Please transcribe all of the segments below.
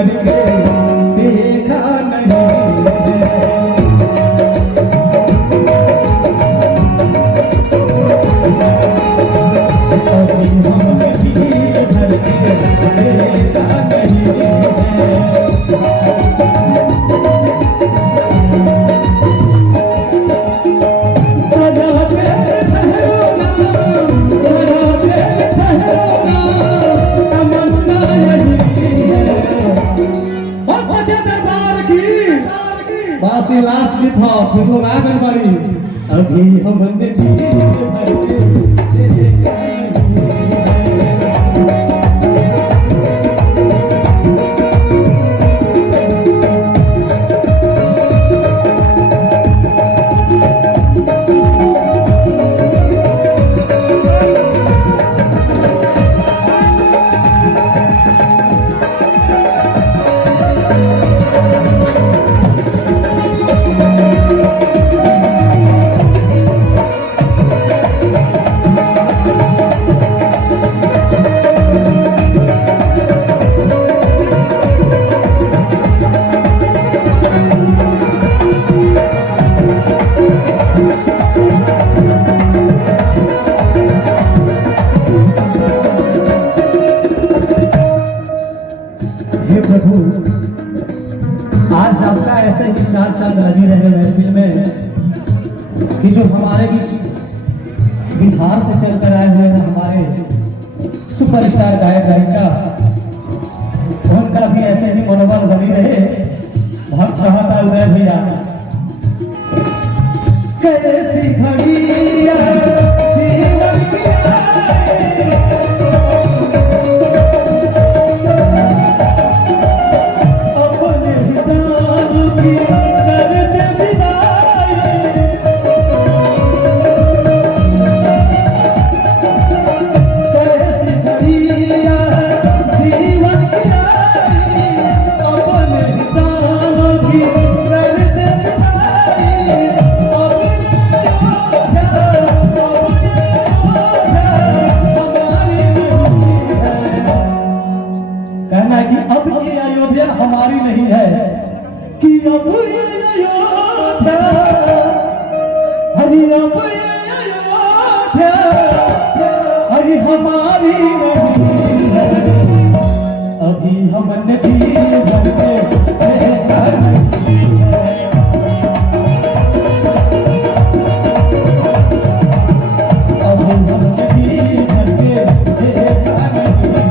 करके देखा नहीं। अभी हमने जी भर के देखा नहीं है। बासी लास्ट में था फिर वो आगे बढ़ी। अभी हमने जी भर के देखा प्रभु। आज आपका ऐसे ही चार चांद लगे रहे महफिल में कि जो हमारे बीच बिहार से चलकर आए हुए हैं हमारे सुपरस्टार गायक गायिका, उनका भी ऐसे ही मनोबल बनी रहे। बहुत चाहता हुआ भैया कैसी घड़िया जीवन की कि अब ये अयोध्या हमारी नहीं है, कि अब ये अयोध्या हरी, अब ये अयोध्या हरी हमारी नहीं है। अभी हमने जी भर के देखा नहीं है। अभी हमने जी भर के देखा नहीं है।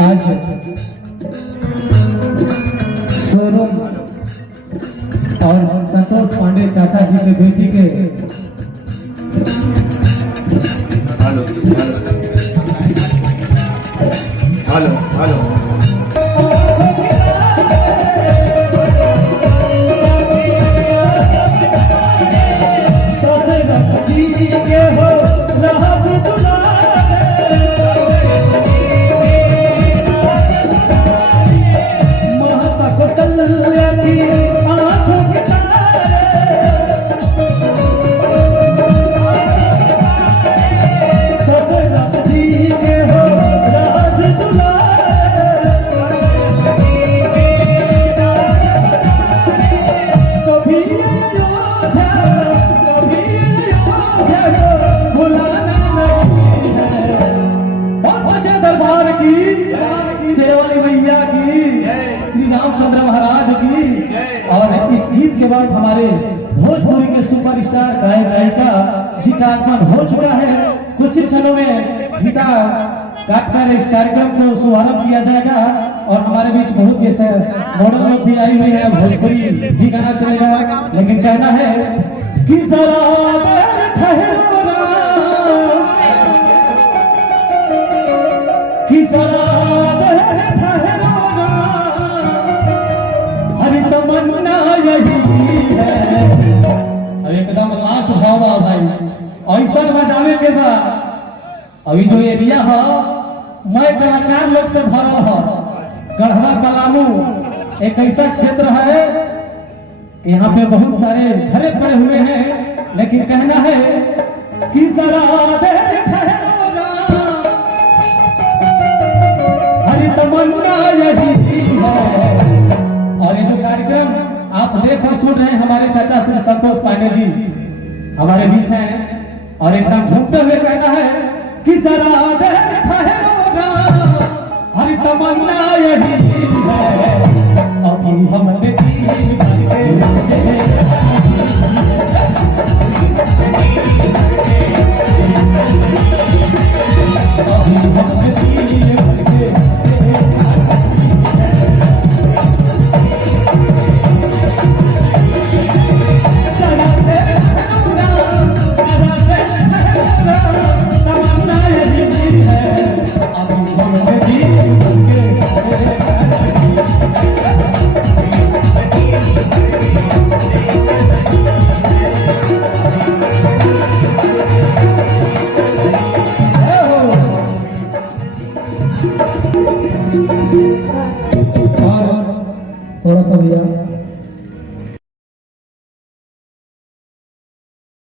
आज सोनम और संतोष पांडे चाचा जी के बेटी के हेलो हेलो रामचंद्र महाराज की। और इस गीत के बाद हमारे भोजपुरी के सुपरस्टार गायक गायिका जी का आगमन हो चुका है। कुछ ही क्षणों में गीता काटकर इस कार्यक्रम को शुभारंभ किया जाएगा और हमारे बीच बहुत जैसे मॉडल लोग भी आई हुई है, भोजपुरी भी गाना चलेगा, लेकिन कहना है कि जरा देर ठहरो ना, कि जरा देर ठहरो ना, हर तमन्ना यही है। अब एकदम लास्ट भाव भाई ऐसा बजावे के बाद अभी जो एरिया है मैं कलाकार लोग से भरल है। गढ़वा पलामू एक ऐसा क्षेत्र है कि यहाँ पे बहुत सारे भरे पड़े हुए हैं, लेकिन कहना है कि जरा देर ठहरो ना, हर तमन्ना यही है। और ये जो कार्यक्रम आप देख और सुन रहे हैं, हमारे चाचा श्री संतोष पांडे जी हमारे बीच हैं और एकदम झूमते हुए कहना है कि जरा देर ठहरो ना, हर तमन्ना यही है। अभी हम जी